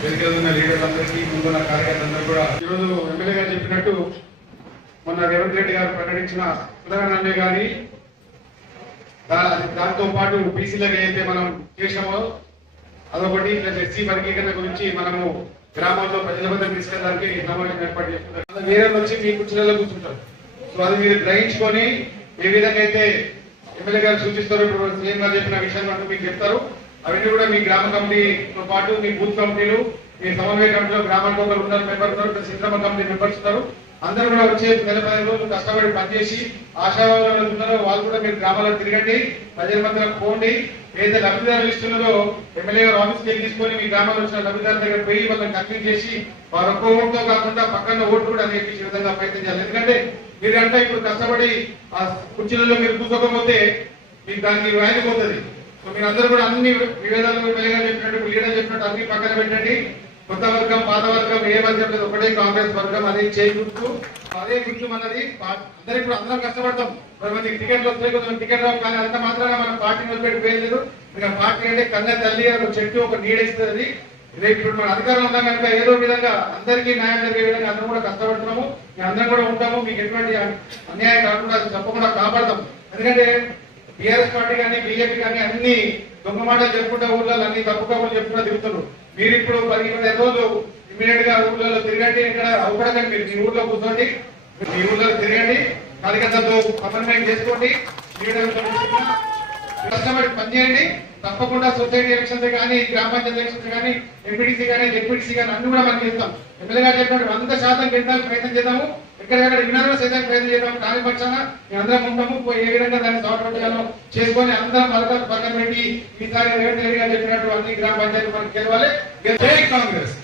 ఉన్న లీడర్లందరికీ ముందున్న కార్యకర్తలందరూ కూడా ఈరోజు ఎమ్మెల్యే గారు చెప్పినట్టు మొన్న రేవంత్ రెడ్డి గారు ప్రకటించిన ఉదాహరణ కానీ దాంతో పాటు బీసీలకు అయితే మనం చేసామో అదొకటి ఎస్సీ వర్గీకరణ గురించి మనము గ్రామాల్లో ప్రజల వద్ద తీసుకెళ్ళడానికి సమావేశం ఏర్పాటు చేస్తున్నారు. వేరే వచ్చి మీ కుర్చీలలో కూర్చుంటారు. సో అది మీరు గ్రహించుకొని ఏ విధంగా అయితే ఎమ్మెల్యే గారు సూచిస్తారు, ఇప్పుడు సీఎం గారు చెప్పిన విషయాన్ని మీకు చెప్తారు. అవన్నీ కూడా మీ గ్రామ కమిటీతో పాటు మీ బూత్ కమిటీలు, మీ సమన్వయ కమిటీలో గ్రామానికి ఒకరు ఉన్నారు మెంబర్ ఉన్నారు, సిద్ధమ కమిటీ మెంబర్స్ ఉన్నారు. అందరూ కూడా వచ్చే నెల 10 రోజులు కష్టపడి పనిచేసి ఆశావాదాలు ఉన్నారో వాళ్ళు కూడా మీరు గ్రామాల్లో తిరగండి, ప్రజల మధ్య పోండి. ఏదైతే లబ్ధిదారులు ఇస్తున్నారో ఎమ్మెల్యే గారు ఆఫీస్కి వెళ్ళి తీసుకొని మీ గ్రామాల్లో వచ్చిన లబ్ధిదారుల దగ్గర పోయి వాళ్ళని కన్విన్స్ చేసి వారు ఒక్క ఓటుతో కాకుండా పక్కన ఓటు కూడా అనేపించే విధంగా ప్రయత్నం చేయాలి. ఎందుకంటే మీరంటే ఇప్పుడు కష్టపడి ఆ కుర్చీలలో మీరు కూర్చోకపోతే మీకు దానికి వాయిపోతుంది. సో మీరందరూ కూడా అన్ని విభేదాలు ఎమ్మెల్యే గారు చెప్పినట్టు, లీడర్ చెప్పినట్టు అన్ని పక్కన పెట్టండి. కొత్త వర్గం పాత వర్గం ఏ వర్గం లేదు, ఒకటే కాంగ్రెస్ వర్గం. అదే చేయి గుర్తు, అదే గుర్తు మనది. అందరూ ఇప్పుడు అందరం కష్టపడతాం. కొంతమందికి టికెట్లు వస్తాయి, కొంతమంది టికెట్ రావు. కానీ అంత మాత్రాన మనం పార్టీని వదిలిపెట్టి పోయలేదు. ఇక పార్టీ అంటే కన్న తల్లి ఒక చెట్టు, ఒక నీడేస్తుంది. రేపు ఇప్పుడు మన అధికారం ఉన్నాం కనుక ఏదో విధంగా అందరికీ న్యాయం జరిగే విధంగా అందరం కూడా కష్టపడుతున్నాము. మేము అందరం కూడా ఉంటాము. మీకు ఎటువంటి అన్యాయం కాకుండా తప్పకుండా కాపాడతాం. ఎందుకంటే టీఆర్ఎస్ పార్టీ కానీ బీజేపీ కానీ అన్ని దొంగ మాటలు చెప్పుకుంటా ఊళ్ళలో అన్ని తప్పు కబుర్లు చెప్పుకుంటా తిరుగుతున్నారు. మీరు ఇప్పుడు 15 రోజులు ఇమీడియట్ గా ఊళ్ళలో తిరగండి. ఇక్కడ అవపడకండి. మీరు మీ ఊళ్ళో కూర్చోండి, మీ ఊళ్ళో తిరగండి, కార్యకర్తలతో సమన్వయం చేసుకోండి, కష్టపడి పనిచేయండి. తప్పకుండా సొసైటీ ఎలక్షన్స్ కానీ, గ్రామ పంచాయతీ ఎలక్షన్స్ కానీ, ఎంపీటీసీ కానీ, జెడ్పీటీసీ కానీ అన్ని కూడా మనం చేస్తాం. ఎమ్మెల్యే గారు చెప్పినట్టు 100% గెలిచడానికి ప్రయత్నం చేద్దాము. ఎక్కడెక్కడ యునానిమస్ అయితే ప్రయత్నం చేద్దాం. దాని పక్షాన మేము అందరం ఉంటాము. ఏ విధంగా దాన్ని సాల్వ్ చేయాలో చేసుకొని అందరం పక్కన పెట్టి ఈసారి రేవంత్ రెడ్డి గారు చెప్పినట్టు అన్ని గ్రామ పంచాయతీ మనకి గెలవాలి. జై కాంగ్రెస్.